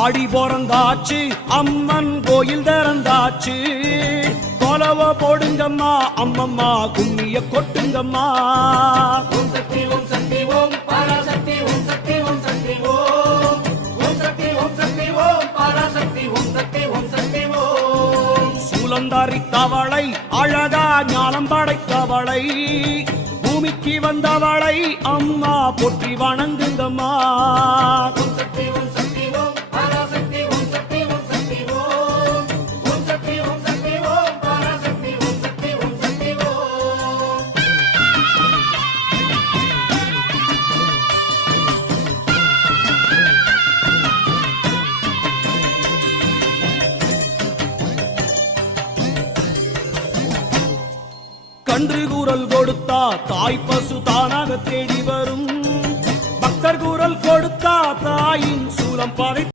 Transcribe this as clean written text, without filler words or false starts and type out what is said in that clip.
ஆடி பிறந்தாச்சு அம்மன் கோயில் திறந்தாச்சு கொலவ போடுங்கம்மா அம்மம்மா கும்மிய கொட்டுங்கம்மா. ஓம் சக்தி ஓம் சக்தி ஓம் பராசக்தி ஓம் சக்தி ஓம் சக்தி ஓம் ஓம் சக்தி ஓம் சக்தி ஓம் பராசக்தி ஓம் சக்தி ஓம் சக்தி ஓம். சூலந்தாரி தவளை அழகா ஞானம் படைத்தவளை பூமிக்கு வந்தவளை அம்மா போற்றி வணங்குங்கம்மா. ஓம் சக்தி ஓம் சக்தி ஓம் பராசக்தி ஓம் சக்தி ஓம் சக்தி ஓம் ஓம் சக்தி ஓம் சக்தி ஓம் பராசக்தி ஓம் சக்தி ஓம் சக்தி ஓம். கன்று கூறல் கொடுத்தா தாய் பசு தானாக தேடி வரும். பக்தர் கூறல் கொடுத்தா தாயின் சூலம் படை